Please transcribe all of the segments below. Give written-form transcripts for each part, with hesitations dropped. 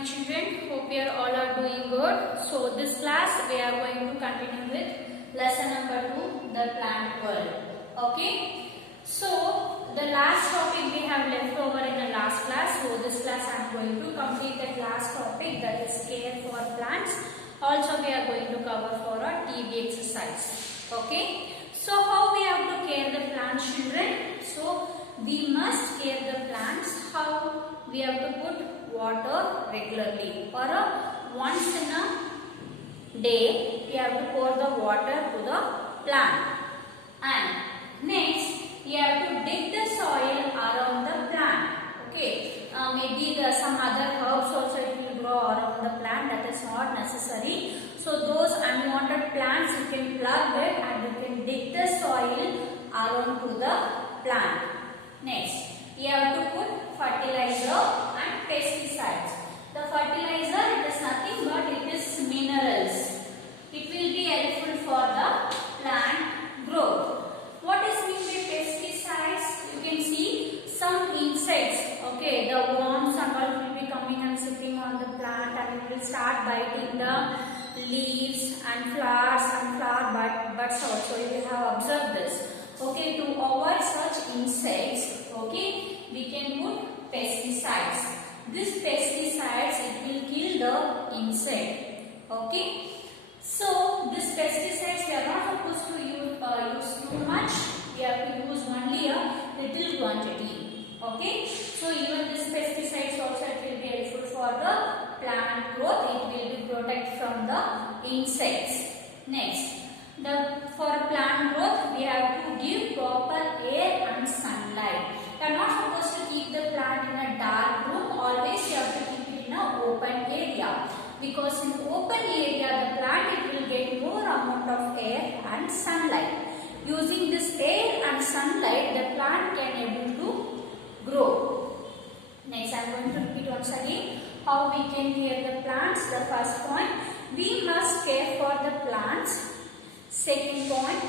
morning children. Hope you all are doing good. So this class we are going to continue with lesson number 2, the plant world. Okay. So the last topic we have left over in the last class. So this class I am going to complete that last topic, that is care for plants. Also we are going to cover for a TB exercise. Okay. So how we have to care the plants, children? So we must care the plants. How? We have to put water regularly, or once in a day we have to pour the water to the plant. And next we have to dig the soil around the plant. Okay, maybe some other herbs also it will grow around the plant. That is not necessary. So those unwanted plants you can plug it and you can dig the soil around to the plant. Next, you have to put fertilizer and pesticides. The fertilizer, it is nothing but it is minerals. It will be helpful for the plant growth. What is mean by pesticides? You can see some insects. Okay, the worms and all will be coming and sitting on the plant and it will start biting the leaves and flowers and flower buds also. You have observed this. Okay, to avoid such insects, okay, we can put pesticides. This pesticides, it will kill the insect. Okay, so this pesticides we are not supposed to use too much. We have to use only a little quantity. Okay, so even this pesticides also it will be helpful for the plant growth. It will be protect from the insects. Next, for plant growth we have to give proper air and sunlight. You are not supposed to keep the plant in a dark room. Always you have to keep it in an open area, because in open area the plant it will get more amount of air and sunlight. Using this air and sunlight the plant can able to grow. Next, I am going to repeat once again how we can care the plants. The first point, we must care for the plants. Second point,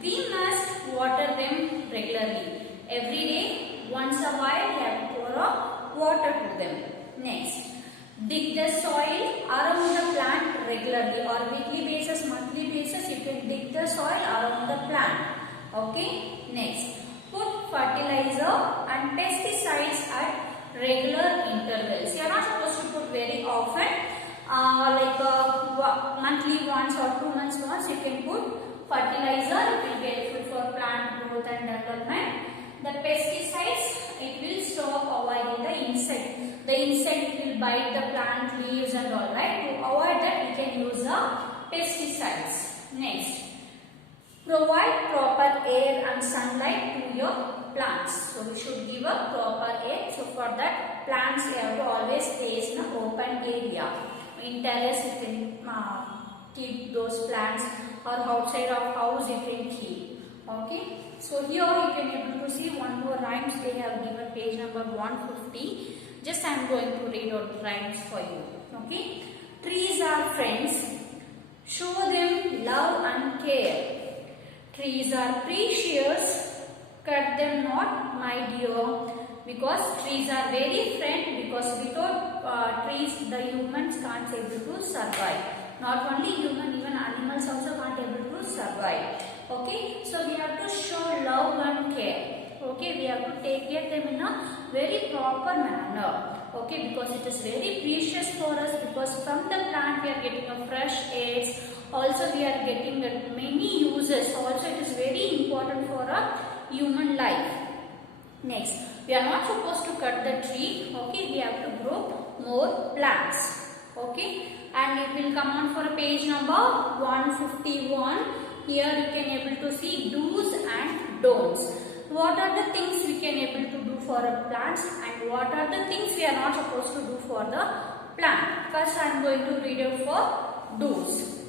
we must water them regularly. Every day, once a while, we have to pour water to them. Next, dig the soil around the plant regularly, or weekly basis, monthly basis, you can dig the soil around the plant. Okay. Next, put fertilizer and pesticides at regular intervals. You are not supposed to put very often. Monthly once or 2 months once you can put fertilizer. It will be helpful for plant growth and development. The pesticides, it will stop avoiding the insect. The insect will bite the plant leaves and all, right? To avoid that we can use the pesticides. Next, provide proper air and sunlight to your plants. So we should give a proper air. So for that, plants we have to always place in an open area. In terrace you can keep those plants, or outside of house you can keep. Okay. So here you can able to see one more rhymes they have given, page number 150. Just I am going to read out the rhymes for you. Okay. Trees are friends. Show them love and care. Trees are precious. Cut them not, my dear. Because trees are very friend, because without trees the humans can't able to survive. Not only human, even animals also can't able to survive. Okay, so we have to show love and care. Okay, we have to take care of them in a very proper manner. Okay, because it is very precious for us, because from the plant we are getting a fresh air. Also we are getting many uses. Also it is very important for a human life. Next, we are not supposed to cut the tree. Okay, we have to grow more plants. Okay, and it will come on for page number 151. Here you can able to see do's and don'ts. What are the things we can able to do for a plants, and what are the things we are not supposed to do for the plant. First I am going to read out for do's.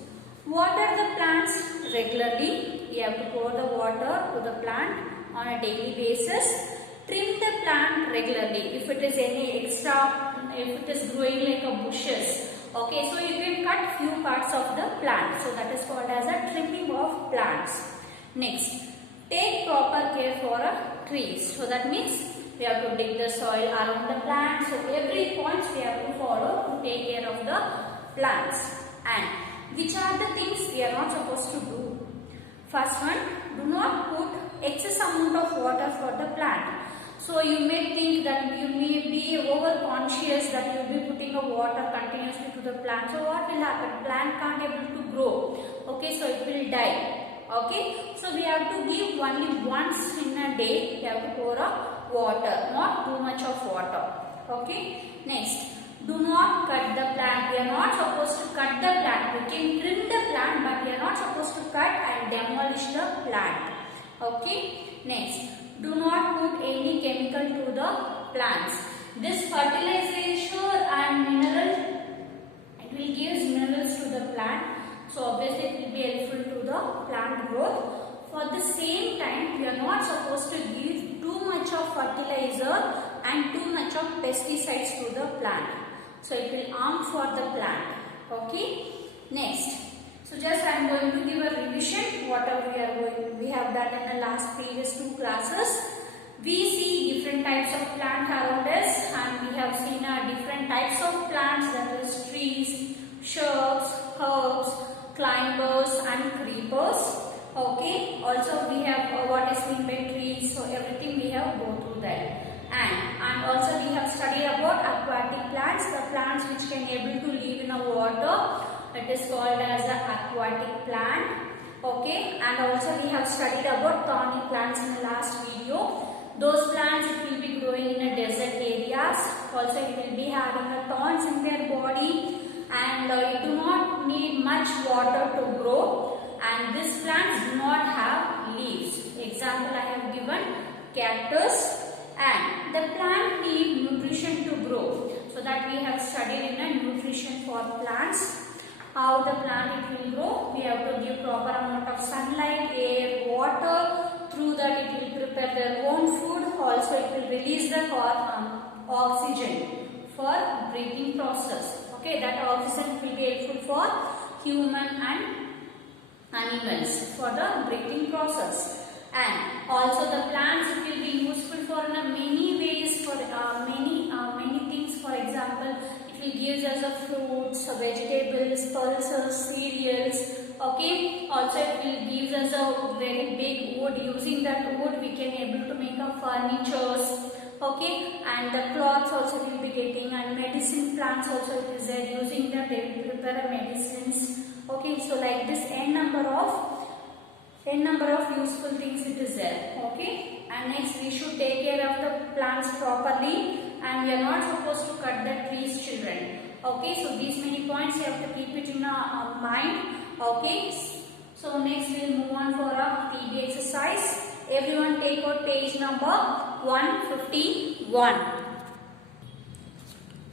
Water the plants regularly. We have to pour the water to the plant on a daily basis. Trim the plant regularly. If it is any extra, if it is growing like a bushes, okay, so you can cut few parts of the plant. So that is called as a trimming of plants. Next, take proper care for trees. So that means we have to dig the soil around the plant. So every point we have to follow to take take care of the plants. And which are the things we are not supposed to do? First one, do not put excess amount of water for the plant. So you may think that you may be over conscious that you will be putting a water continuously to the plant. So what will happen? Plant can't able to grow. Okay, so it will die. Okay, so we have to give only once in a day. We have to pour a water, not too much of water. Okay, next, do not cut the plant. We are not supposed to cut the plant. We can trim the plant, but we are not supposed to cut and demolish the plant. Okay, next, do not put any chemical to the plants. This fertilization and mineral, it will give minerals to the plant. So obviously it will be helpful to the plant growth. For the same time, we are not supposed to give too much of fertilizer and too much of pesticides to the plant. So it will harm for the plant. Okay. Next. So just I am going to give a revision whatever we have done in the last previous 2 classes. We see different types of plant around us, and we have seen different types of plants, that is trees, shrubs, herbs, climbers and creepers. Okay. Also we have what is meant by trees. So everything we have go through that. And also we have studied about aquatic plants, the plants which can able to live in a water. It is called as an aquatic plant. Okay, and also we have studied about thorny plants in the last video. Those plants, it will be growing in a desert areas. Also it will be having a thorns in their body, and it do not need much water to grow. And these plants do not have leaves. Example I have given cactus. And the plant need nutrition to grow. So that we have studied in a nutrition for plants. How the plant it will grow? We have to give proper amount of sunlight, air, water. Through that it will prepare their own food. Also it will release the oxygen for breathing process. Okay, that oxygen will be helpful for human and animals for the breathing process. And also the plants, it will be useful for many ways, for many things. For example, it will give us a fruits, vegetables, pulses, cereals. Okay. Also it will give us a very big wood. Using that wood we can able to make a furnitures. Okay. And the cloths also will be getting, and medicine plants also it is there. Using that they will prepare medicines. Okay. So like this n number of useful things it is there. Okay. And next we should take care of the plants properly, and we are not supposed to cut the trees, children. Okay. So these many points you have to keep it in our mind. Okay. So next we will move on for a TB exercise. Everyone take out page number 151.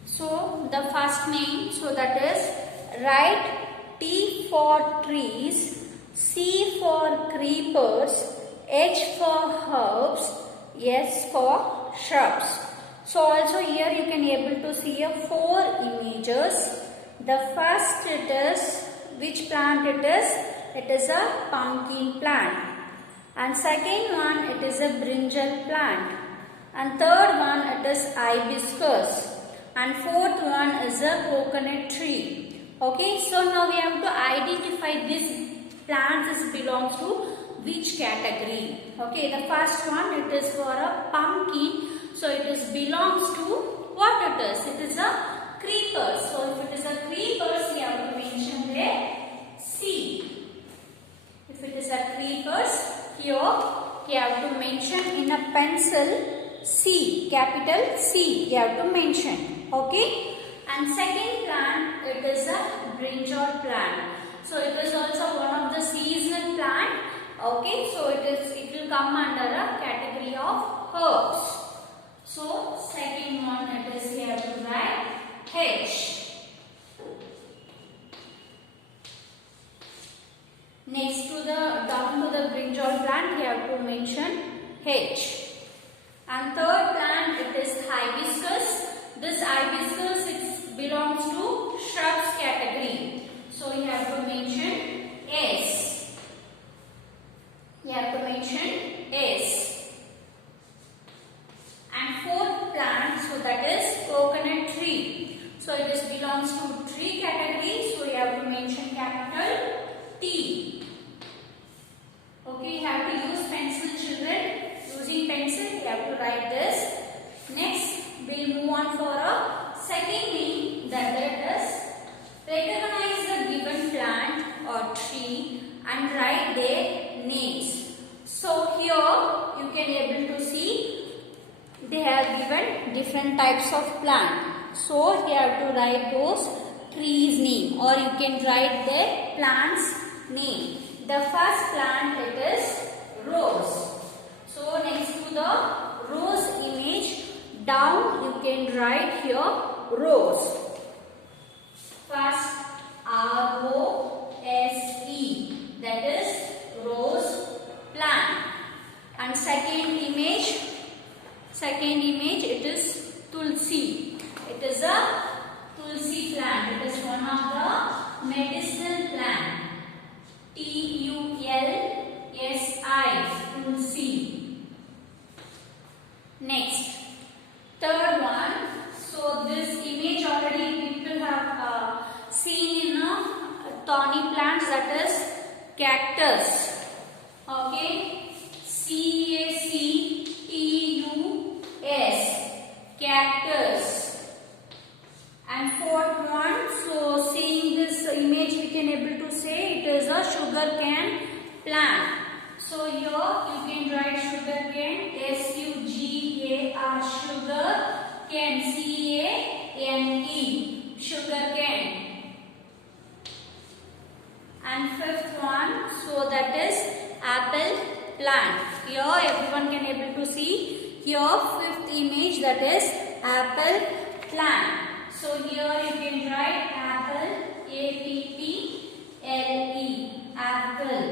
So the first name, so that is write T for trees, C for creepers, H for herbs, S for shrubs. So also here you can able to see 4 images. The first it is, which plant it is? It is a pumpkin plant. And second one it is a brinjal plant. And third one it is hibiscus. And fourth one is a coconut tree. Okay, so now we have to identify this plants belongs to which category. Okay, the first one it is for a pumpkin. So it is belongs to what it is? It is a creeper. So if it is a creepers, we have to mention there C. If it is a creepers, here you have to mention in a pencil C, capital C you have to mention. Okay. And second plant it is a brinjal plant. So it is also one of the seasonal plant. Okay, so it will come under a category of herbs. So second one it is here to write H. Next to the down to the brinjal plant we have to mention H. And third plant it is hibiscus. This hibiscus it belongs to shrubs category. So you have to mention S. You have to mention S. And fourth plant, so that is coconut tree. So it is belongs to types of plant. So you have to write those trees name, or you can write the plant's name. The first plant, it is rose. So next to the rose image, down you can write here rose. First, R-O-S-E, that is rose plant. And second image, it is tulsi. It is a tulsi plant. It is one of the medicinal plant. Tulsi, tulsi. Next, third one. So this image already people have seen in thorny plants, that is cactus. Okay. C-A-C-T-U-S, cactus. And fourth one, so seeing this image we can able to say it is a sugarcane plant. So here you can write sugarcane, S-U-G-A-R, sugar cane, C-A-N-E, sugarcane. And fifth one, so that is apple plant. Here everyone can able to see here fifth image, that is apple plant. So here you can write apple, A-P-P-L-E, apple.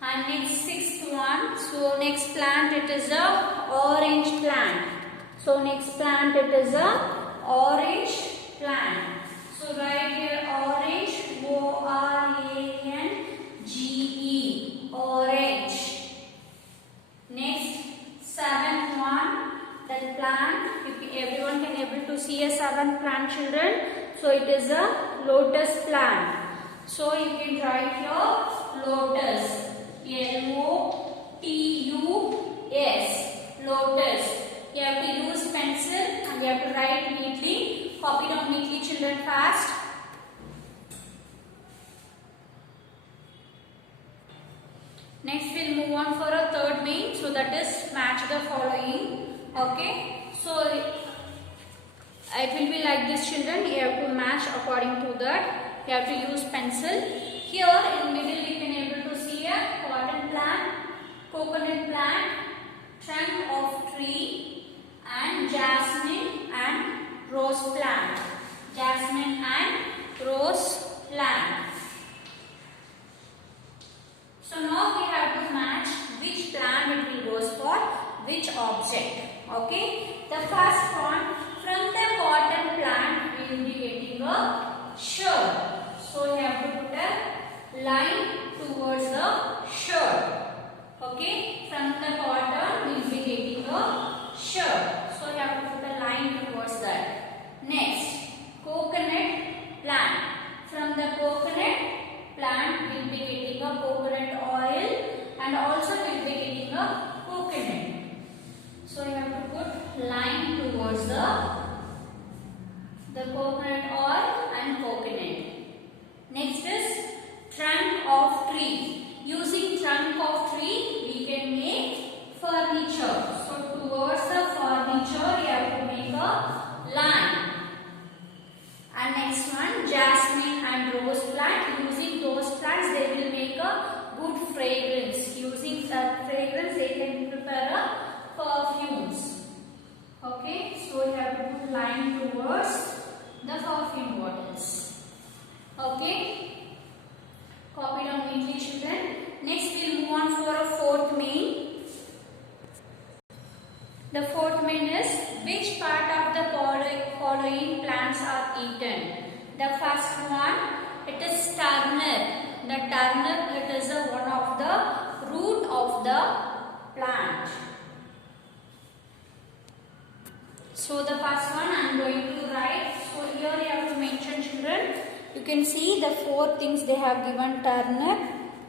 And next sixth one, so next plant it is a orange plant. So next plant it is a orange plant. So write here orange, O-R-A-N-G-E, orange. Next, seventh one, that plant, everyone can able to see a seventh plant, children. So it is a lotus plant. So you can write here lotus, L-O-T-U-S, lotus. You have to use pencil and you have to write neatly. Copy down neatly, children, fast. Next we'll move on for a third main. So that is match the following. Okay. So it will be like this, children. You have to match according to that. You have to use pencil. Here in middle we can able to see a cotton plant, coconut plant, trunk of tree, and jasmine and rose plant. Jasmine and rose plant. So now we have to match which plant it will goes for which object. Okay. The first one, from the cotton plant we will be getting a shirt. So you have to put a line towards the shirt. Okay. From the cotton we will be getting a shirt. So you have to put a line towards that. Next, coconut plant. From the coconut plant we will be getting a coconut oil, and also we will be getting a coconut. So you have to put line towards the coconut oil and coconut. Next is trunk of tree. Using trunk of tree we can make furniture. So towards the furniture you have to make a line. And next one, jasmine and rose plant. Using those plants they will make a good fragrance. Using that fragrance they can prepare a perfumes. Okay, so you have to put line towards the perfume bottles. Okay, copy down neatly, children. Next we'll move on for a fourth main. The fourth main is which part of the following plants are eaten. The first one, it is turnip. The turnip, it is one of the root of the plant. So the first one I am going to write. So here you have to mention, children. You can see the four things they have given: turnip,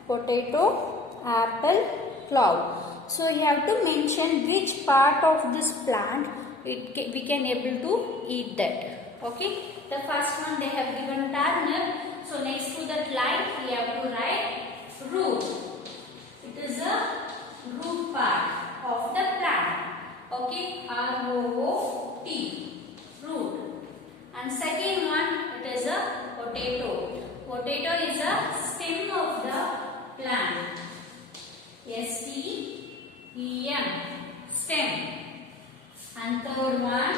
potato, apple, cloud. So you have to mention which part of this plant we can able to eat that. Okay. The first one they have given turnip. So next to that line we have to write root. It is a root part of the plant. Okay, R-O-O-T, root. And second one, it is a potato. Potato is a stem of the plant. S-T-E-M, stem. And third one,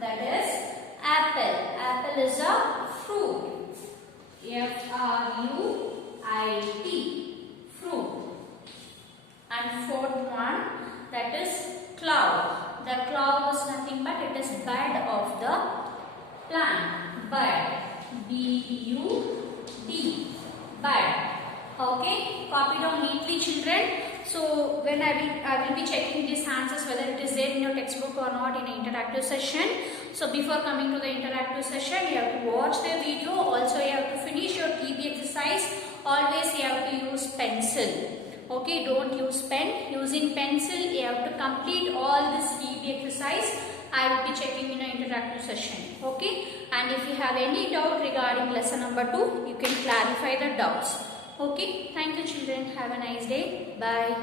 that is apple. Apple is a fruit. F-R-U-I-T, fruit. And fourth one, that is cloud. The cloud is nothing but it is bud of the plant. Bud. B-U-D. Bud. Okay. Copy down neatly, children. So when I will be checking these answers whether it is there in your textbook or not in an interactive session. So before coming to the interactive session, you have to watch the video. Also, you have to finish your TB exercise. Always you have to use pencil. Okay, don't use pen. Using pencil, you have to complete all this TB exercise. I will be checking in an interactive session. Okay, and if you have any doubt regarding lesson number 2, you can clarify the doubts. Okay, thank you children. Have a nice day. Bye.